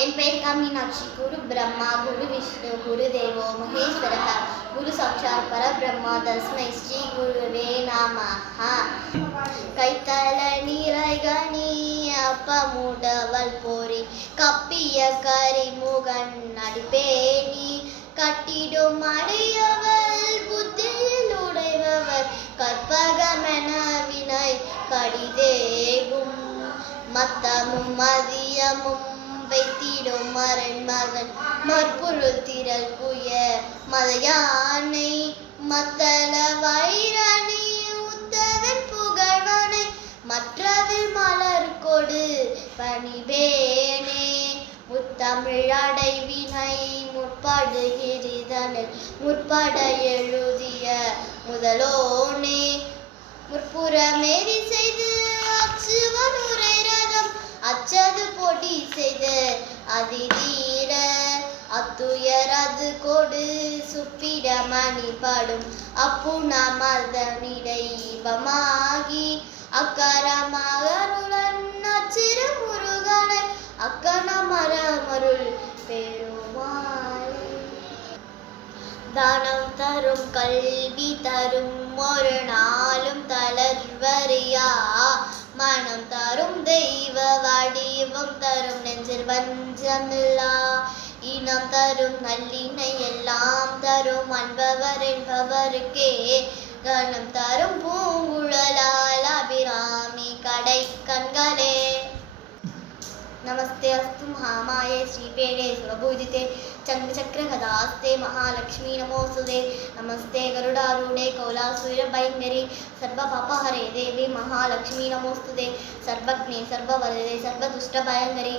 என் பெயர் காமினாட்சி. குரு பிரம்மா, குரு விஷ்ணு, குரு தேவோ மகேஸ்வரः, குரு சாட்சாத் பரபிரம்மா, தஸ்மை ஸ்ரீ குருவே நமஹ. கைத்தல நீரைகணி அப்பமுடவல் போரி, கப்பிய கரிமுகன் அடிப்பேணி, கட்டிடும் அடையவள் புத்தியில் உடையவர், கற்பகமென வினை கடிதேகும், மத்தமும் மதியமும் வைத்திடும் மரண் மகன், மற்பொருள் திரள் புய மதையானை, மத்தள வைரணி உத்தவன் புகழ்வனை, மற்றவில் மலர் கொடு பணிவேனே. முத்தமிழ் அடைவினை முற்படுகிறிதனில் முற்பட எழுதிய முதலோனே, முற்புறமேறி செய்து அச்சுவன் உரை ரதம், அச்சது பொடி செய்து அதிதீர, அத்துயர் அது கொடு சுப்பிட மணிபடும், அப்புணமதனிடைபமாகி அக்கரமாக அருளன் அச்சிறு முருகனை, அக்கணமரமருள் பெருமாளே. தானம் தரும் கல்வி தரும் ஒரு நாளும் தளர்வறியா, மனம் தரும் தெய்வ வடிவம் தரும் நெஞ்சில் வஞ்சமில்லா, இனம் தரும் நல்லினை எல்லாம் தரும் அன்பவர் என்பவருக்கே, கணம் தரும் பூங்குழலால் அபிராமி கடை கண்களே. नमस्ते अस्तु महामाये श्रीपेणे सुरभूजिते चक्रगदास्ते महालक्ष्मी नमोस्तुते, नमस्ते गरुडारूढे कौलासुरभयङ्करी सर्वपापहरे देवी महालक्ष्मी नमोस्तुते, सर्वज्ञे सर्ववरदे सर्वदुष्टभयङ्करी